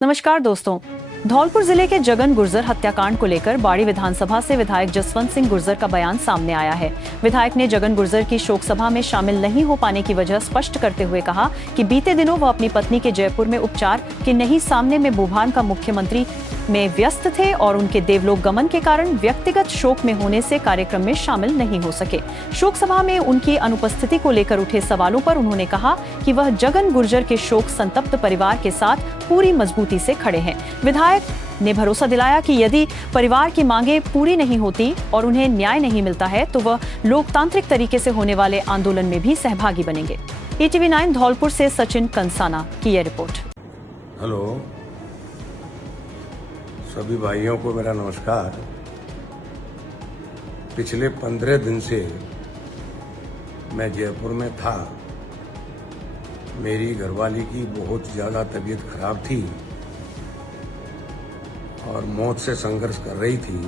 नमस्कार दोस्तों। धौलपुर जिले के जगन गुर्जर हत्याकांड को लेकर बाड़ी विधानसभा से विधायक जसवंत सिंह गुर्जर का बयान सामने आया है। विधायक ने जगन गुर्जर की शोक सभा में शामिल नहीं हो पाने की वजह स्पष्ट करते हुए कहा कि बीते दिनों वह अपनी पत्नी के जयपुर में उपचार के नहीं सामने में बुभान का मुख्यमंत्री में व्यस्त थे और उनके देवलोक गमन के कारण व्यक्तिगत शोक में होने से कार्यक्रम में शामिल नहीं हो सके। शोक सभा में उनकी अनुपस्थिति को लेकर उठे सवालों पर उन्होंने कहा कि वह जगन गुर्जर के शोक संतप्त परिवार के साथ पूरी मजबूती से खड़े हैं। विधायक ने भरोसा दिलाया कि यदि परिवार की मांगें पूरी नहीं होती और उन्हें न्याय नहीं मिलता है तो वह लोकतांत्रिक तरीके से होने वाले आंदोलन में भी सहभागी बनेंगे। ETV 9 धौलपुर से सचिन कंसाना की यह रिपोर्ट। हेलो, सभी भाइयों को मेरा नमस्कार। पिछले 15 दिन से मैं जयपुर में था। मेरी घरवाली की बहुत ज़्यादा तबीयत खराब थी और मौत से संघर्ष कर रही थी।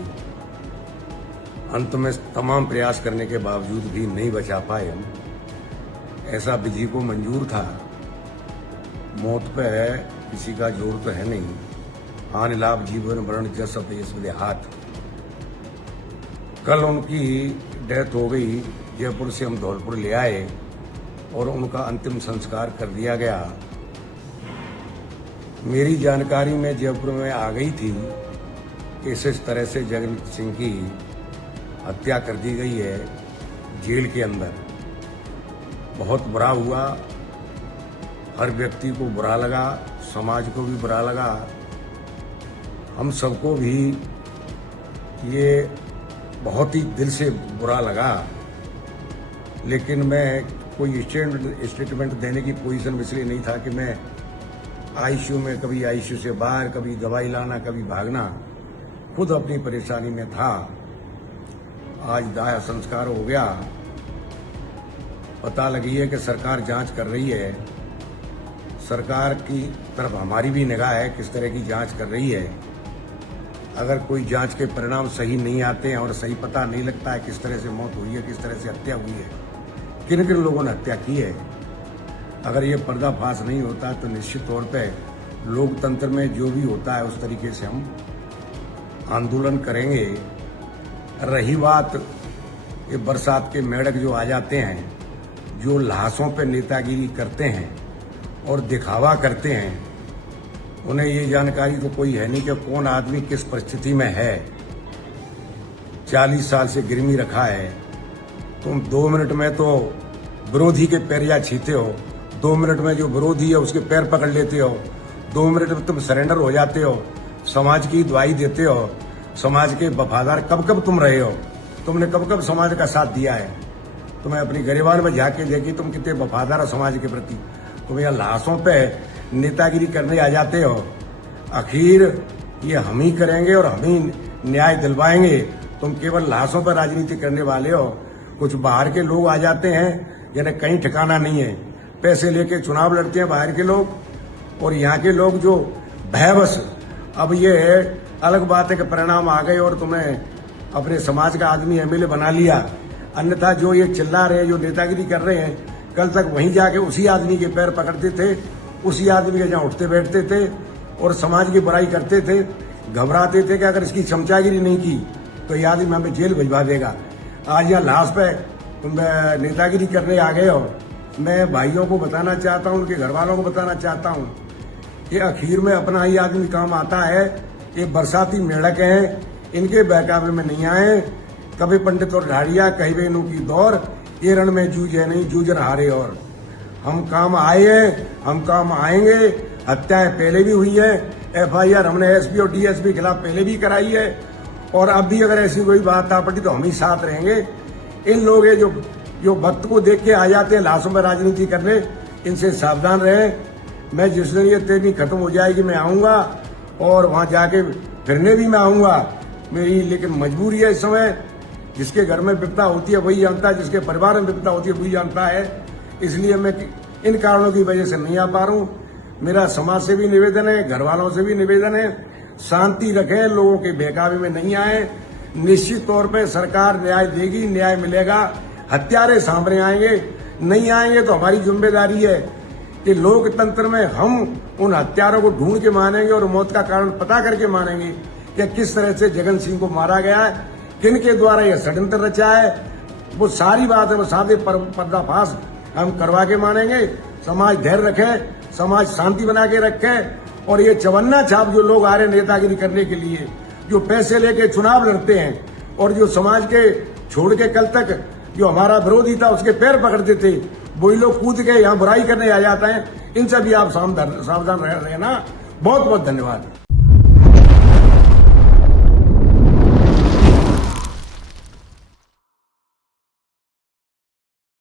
अंत में तमाम प्रयास करने के बावजूद भी नहीं बचा पाए हम। ऐसा विधि को मंजूर था। मौत पे किसी का जोर तो है नहीं। हानि लाभ जीवन मरण जस अपयस हाथ। कल उनकी डेथ हो गई। जयपुर से हम धौलपुर ले आए और उनका अंतिम संस्कार कर दिया गया। मेरी जानकारी में जयपुर में आ गई थी कि इस तरह से जगन सिंह की हत्या कर दी गई है जेल के अंदर। बहुत बुरा हुआ। हर व्यक्ति को बुरा लगा, समाज को भी बुरा लगा, हम सबको भी ये बहुत ही दिल से बुरा लगा। लेकिन मैं कोई स्टेटमेंट देने की पोजीशन में इसलिए नहीं था कि मैं आईसीयू में, कभी आईसीयू से बाहर, कभी दवाई लाना, कभी भागना, खुद अपनी परेशानी में था। आज दाह संस्कार हो गया। पता लगी है कि सरकार जांच कर रही है। सरकार की तरफ हमारी भी निगाह है किस तरह की जांच कर रही है। अगर कोई जांच के परिणाम सही नहीं आते हैं और सही पता नहीं लगता है किस तरह से मौत हुई है, किस तरह से हत्या हुई है, किन किन लोगों ने हत्या की है, अगर ये पर्दाफाश नहीं होता तो निश्चित तौर पे लोकतंत्र में जो भी होता है उस तरीके से हम आंदोलन करेंगे। रही बात ये बरसात के मेढक जो आ जाते हैं, जो लाशों पे नेतागिरी करते हैं और दिखावा करते हैं, उन्हें ये जानकारी तो कोई है नहीं कि कौन आदमी किस परिस्थिति में है। 40 साल से गिरमी रखा है। तुम 2 मिनट में तो विरोधी के पैरिया छीते हो, 2 मिनट में जो विरोधी है उसके पैर पकड़ लेते हो, 2 मिनट में तुम सरेंडर हो जाते हो, समाज की दुआई देते हो। समाज के वफादार कब कब तुम रहे हो? तुमने कब कब समाज का साथ दिया है? तुम्हें अपनी गिरबान में झाके देखी तुम कितने वफादार हो समाज के प्रति। तुम यहाँ लाशों पे नेतागिरी करने आ जाते हो। आखिर ये हम ही करेंगे और हम ही न्याय दिलवाएंगे। तुम केवल लाशों पर राजनीति करने वाले हो। कुछ बाहर के लोग आ जाते हैं यानी कहीं ठिकाना नहीं है, पैसे लेके चुनाव लड़ते हैं बाहर के लोग, और यहाँ के लोग जो भयवश। अब ये अलग बात है कि परिणाम आ गए और तुम्हें अपने समाज का आदमी MLA बना लिया। अन्यथा जो ये चिल्ला रहे, जो नेतागिरी कर रहे हैं, कल तक वहीं जाके उसी आदमी के पैर पकड़ते थे, उसी आदमी के जहाँ उठते बैठते थे और समाज की बुराई करते थे। घबराते थे कि अगर इसकी चमचागिरी नहीं की तो ये आदमी हमें जेल भिजवा देगा। आज यहाँ लाश पे नेतागिरी करने आ गए हो। मैं भाइयों को बताना चाहता हूँ, उनके घर वालों को बताना चाहता हूँ कि आखिर में अपना ही आदमी काम आता है। ये बरसाती मेढक हैं, इनके बहकावे में नहीं आए। कभी पंडित और ढाड़िया, कहीं भी इनू की दौर, ये रण में जूझे नहीं, जूझ हारे। और हम काम आए हैं, हम काम आएंगे। हत्याएं पहले भी हुई है, FIR हमने SP और DSP के खिलाफ पहले भी कराई है, और अब भी अगर ऐसी कोई बात आ पड़ी तो हम ही साथ रहेंगे। इन लोग जो वक्त को देख के आ जाते हैं लाशों में राजनीति करने, इनसे सावधान रहें। मैं जिस दिन ये तेजी खत्म हो जाएगी मैं आऊंगा और वहां जाके फिरने भी मैं आऊंगा। मेरी लेकिन मजबूरी है इस समय। जिसके घर में विपदा होती है वही जानता है, जिसके परिवार में विपदा होती है वही जानता है। इसलिए मैं इन कारणों की वजह से नहीं आ पा रहा हूँ। मेरा समाज से भी निवेदन है, घर वालों से भी निवेदन है, शांति रखें, लोगों के बहकावे में नहीं आए। निश्चित तौर पे सरकार न्याय देगी, न्याय मिलेगा। हत्यारे सामने आएंगे, नहीं आएंगे तो हमारी जिम्मेदारी है कि लोकतंत्र में हम उन हत्यारों को ढूंढ के मानेंगे और मौत का कारण पता करके मानेंगे कि किस तरह से जगन सिंह को मारा गया है, किन के द्वारा यह षड्यंत्र रचा है। वो सारी बात है, वो सादे पर्दाफाश हम करवा के मानेंगे। समाज धैर्य रखे, समाज शांति बना के रखे और ये चवन्ना छाप जो लोग आ रहे नेतागिरी करने के लिए, जो पैसे लेके चुनाव लड़ते हैं और जो समाज के छोड़ के कल तक जो हमारा विरोधी था उसके पैर पकड़ते थे, वही लोग कूद के यहाँ बुराई करने आ जाते हैं। इनसे भी आप सावधान रहना। बहुत बहुत धन्यवाद।